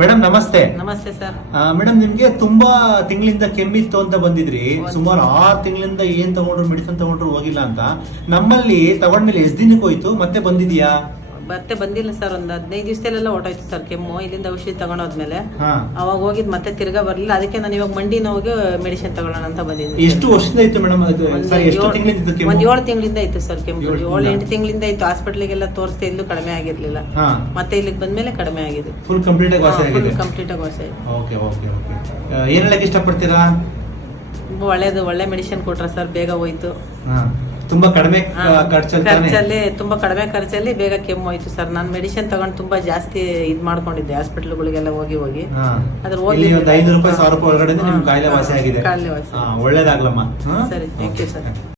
Madam ನಮಸ್ತೆ. ನಮಸ್ತೆ sir. Madam ನಿಮ್ಗೆ ತುಂಬಾ ತಿಂಗಳಿಂದ ಕೆಮ್ಮಿತ್ತು ಅಂತ ಬಂದಿದ್ರಿ. ಸುಮಾರು 6 ತಿಂಗಳಿಂದ ಏನ್ ತಗೊಂಡ್ರು ಮೆಡಿಸಿನ್ ತಗೊಂಡ್ರು ಹೋಗಿಲ್ಲ ಅಂತ. ನಮ್ಮಲ್ಲಿ ತಗೊಂಡ್ಮೇಲೆ ಎಷ್ಟ್ ದಿನಕ್ಕೆ ಹೋಯ್ತು ಮತ್ತೆ ಬಂದಿದ್ಯಾ? ಮತ್ತೆ ಬಂದಿಲ್ಲ ಸರ್, ಒಂದ್ 15 ದಿವಸದಲ್ಲೆಲ್ಲ ಹೊರಟೋಯ್ತು ಸರ್ ಕೆಮ್ಮು. ಇಲ್ಲಿಂದ ಔಷಧಿ ತಗೊಂಡೋದ್ಮೇಲೆ ಅವಾಗ ಹೋಗಿದ್ ಮತ್ತೆ ತಿರ್ಗಾ ಬರ್ಲಿಲ್ಲ. ಅದಕ್ಕೆ ನಾನು ಇವಾಗ ಮಂಡಿ ನೋವಿಗೆ ಮೆಡಿಸಿನ್ ತಗೊಳ್ಳೋಣ ಅಂತ ಬಂದಿದ್ದೀನಿ. ಎಷ್ಟು ವರ್ಷದಿಂದ ಇತ್ತು ಮೇಡಮ್? ಎಷ್ಟು ತಿಂಗಳಿಂದ ಇತ್ತು ಕೆಮ್ಮು? ಒಂದ್ 7 ತಿಂಗಳಿಂದ ಇತ್ತು ಸರ್ ಕೆಮ್ಮು. 7-8 ತಿಂಗಳಿಂದ ಇತ್ತು. ಹಾಸ್ಪಿಟ್ಲಿಗೆಲ್ಲ ತೋರಿಸ್ತಾ ಇಲ್ಲೂ ಕಡಿಮೆ ಆಗಿರ್ಲಿಲ್ಲ. ಮತ್ತೆ ಇಲ್ಲಿಗೆ ಬಂದ್ಮೇಲೆ ಕಡಿಮೆ ಆಗಿದೆ. ಫುಲ್ ಕಂಪ್ಲೀಟ್ ಆಗಿ ವಾಸಿ ಆಗಿದೆ. ಕಂಪ್ಲೀಟ್ ಆಗಿ ವಾಸಿ ಆಗಿದೆ. Okay okay okay. ಏನ್ ಹೇಳಕ್ ಇಷ್ಟಪಡ್ತೀರಾ? ತುಂಬಾ ಒಳ್ಳೆ ಮೆಡಿಸಿನ್ ಕೊಟ್ರ ಸರ್, ಬೇಗ ಹೋಯ್ತು. ತುಂಬಾ ಕಡಿಮೆ ಖರ್ಚಲ್ಲಿ ತುಂಬಾ ಕಡಿಮೆ ಖರ್ಚಲ್ಲಿ ಬೇಗ ಕೆಮ್ಮು ಹೋಯ್ತು ಸರ್. ನಾನು ಮೆಡಿಸಿನ್ ತಗೊಂಡು ತುಂಬಾ ಜಾಸ್ತಿ ಇದ್ ಮಾಡ್ಕೊಂಡಿದ್ದೆ ಹಾಸ್ಪಿಟ್ಲ್ಗಳಿಗೆಲ್ಲ ಹೋಗಿ ಅದ್ರ ಹೋಗಿ 500 ರೂಪಾಯಿ 1000 ರೂಪಾಯಿ ಒಳಗಡೆ ನಿಮ್ ಕಾಯಿಲೆ ವಾಸಿ ಆಗಿದೆ. ಕಾಯಿಲೆ ವಾಸಿ. ಒಳ್ಳೇದಾಗ್ಲಮ್ಮ. ಸರಿ, ಥ್ಯಾಂಕ್ ಯು ಸರ್.